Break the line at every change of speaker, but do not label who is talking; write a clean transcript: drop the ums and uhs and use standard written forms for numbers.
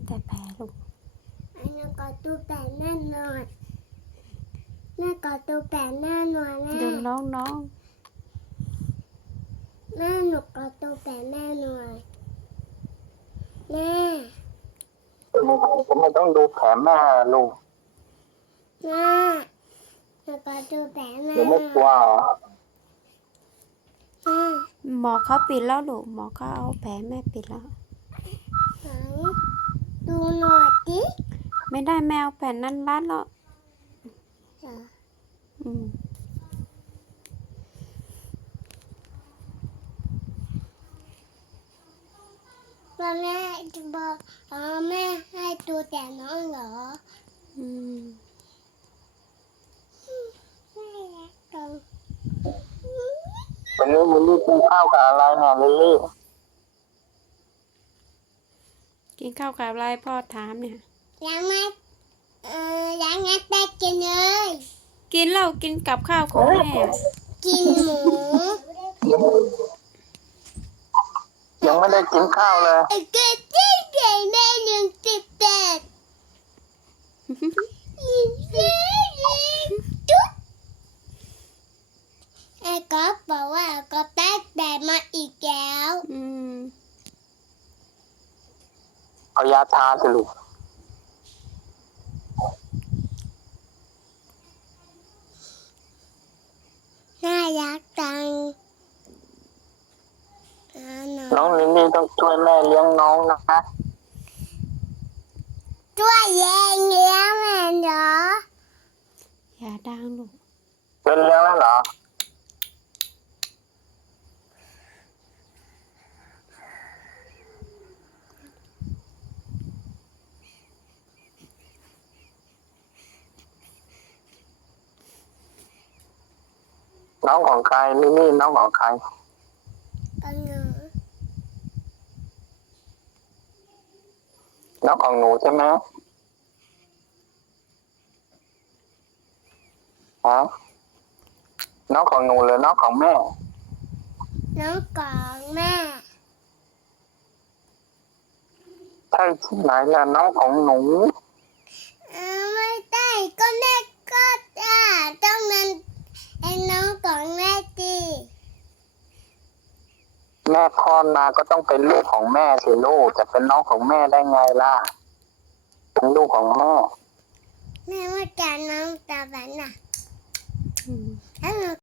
แต่แผลลูก
อันนี้ก็ตัวแปดแน่นอนแม่ก็ตัวแปดแน่นอนแม่
ดูน้อง
แม่หนูก็ตัวแปดแน่นอนแม่
ผมไม่ต้องดูแผลแม่ลูก
แม่หนูก็ตัวแปดแน่
หนู
น
ไม่
อน
กลัวเหรอ
แม่
หมอเขาปิดแล้วลูกหมอเขาเอาแผลแม่ปิดแล้ว
ไหนดูหน่อยดิ
ไม่ได้แมวแผ่นนั้นรัดแล้ว
จ้ะ
อืม
แล้วแม่จะบอกแม่ให้ตัวแต่น้องเหรอ
อืม
แม่รักจัง
วันนี้ลิลลี่กินข้าวกับอะไรนะลิลลี่
กินข้าวกับอะไรพ่อถามเนี่ย
ยังไม่ยังไม่ได้กินเลย
กินแล้วกินกับข้าวของแม่
กินหมู
ยังไม่ได้กินข้าวเลย
เกิดที่ไหนแม่1.8จุ๊บไอ้ก๊อฟบอกว่าก๊อฟได้แบบมาอีกแล้ว
อืม
เอายาทาสิลูก
น่ารักจัง
น้องลิลลี่ต้องช่วยแม่เลี้ยงน้องนะคะ
ช่วยเลี้ยงเลี้ยงแม่เหรอ
อย่าดังลูก
เป็นเลี้ยงแล้วเหรอ น้องของใครลิลลี่น้องของใคร
ปังเหรอ
น้องของหนูใช่ไหมฮะน้องของหนูหรือน้องของแม่
น้องของแม่
ใช่ที่ไหนล่ะน้องของหนู
ไม่ได้ก็แม่ก็ต้องนั้นไอ้น้องของแม่ดิ
แม่คลอดมาก็ต้องเป็นลูกของแม่สิลูกจะเป็นน้องของแม่ได้ไงล่ะเป็นลูกของแม่
แม่ว่าจะน้องตาแบบน่ะ
อืม
แล้วหนู